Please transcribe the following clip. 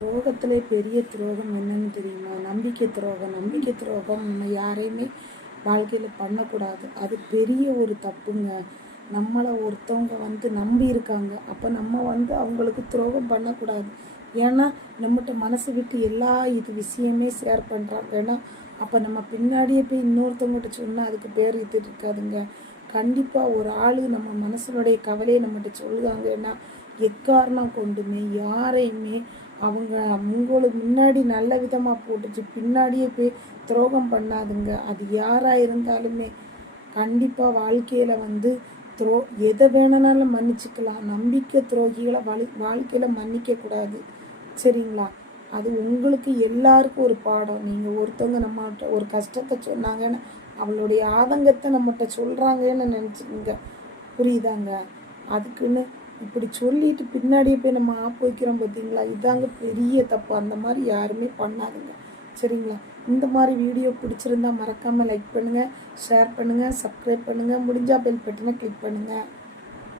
துரோகத்திலே பெரிய துரோகம் என்னன்னு தெரியுமா? நம்பிக்கை துரோகம். நம்பிக்கை துரோகம் நம்ம யாரையுமே வாழ்க்கையில் பண்ணக்கூடாது. அது பெரிய ஒரு தப்புங்க. நம்மளை ஒருத்தவங்க நம்பி இருக்காங்க, அப்போ நம்ம அவங்களுக்கு துரோகம் பண்ணக்கூடாது. ஏன்னா நம்மகிட்ட மனசு விட்டு எல்லா விஷயமே ஷேர் பண்ணுறாங்க. ஏன்னா அப்போ நம்ம பின்னாடியே போய் இன்னொருத்தவங்ககிட்ட சொன்னால் அதுக்கு பேர் இது இருக்காதுங்க. கண்டிப்பாக ஒரு ஆள் நம்ம மனசனுடைய கவலையை நம்மகிட்ட சொல்லுவாங்கன்னா எக்காரணம் கொண்டுமே யாரையுமே உங்களுக்கு முன்னாடி நல்ல விதமாக போட்டுச்சு பின்னாடியே போய் துரோகம் பண்ணாதுங்க. அது யாராக இருந்தாலுமே கண்டிப்பாக வாழ்க்கையில் எதை வேணுனாலும் மன்னிச்சுக்கலாம். நம்பிக்கை துரோகிகளை வாழ்க்கையில் மன்னிக்கக்கூடாது. சரிங்களா? அது உங்களுக்கு எல்லாருக்கும் ஒரு பாடம். நீங்கள் ஒருத்தவங்க நம்மகிட்ட ஒரு கஷ்டத்தை சொன்னாங்கன்னு அவளுடைய ஆதங்கத்தை நம்மகிட்ட சொல்கிறாங்கன்னு நினச்சிக்கோங்க. புரியுதாங்க? அதுக்குன்னு இப்படி சொல்லிட்டு பின்னாடியே போய் நம்ம வைக்கிறோம் பார்த்தீங்களா? இதாங்க பெரிய தப்பு. அந்த மாதிரி யாருமே பண்ணாதுங்க. சரிங்களா? இந்த மாதிரி வீடியோ பிடிச்சிருந்தா மறக்காமல் லைக் பண்ணுங்கள், ஷேர் பண்ணுங்கள், சப்ஸ்கிரைப் பண்ணுங்கள், முடிஞ்சால் பெல் பட்டனை கிளிக் பண்ணுங்கள்.